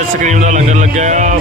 Ice cream ਦਾ ਲੰਗਰ ਲੱਗਿਆ। ਆ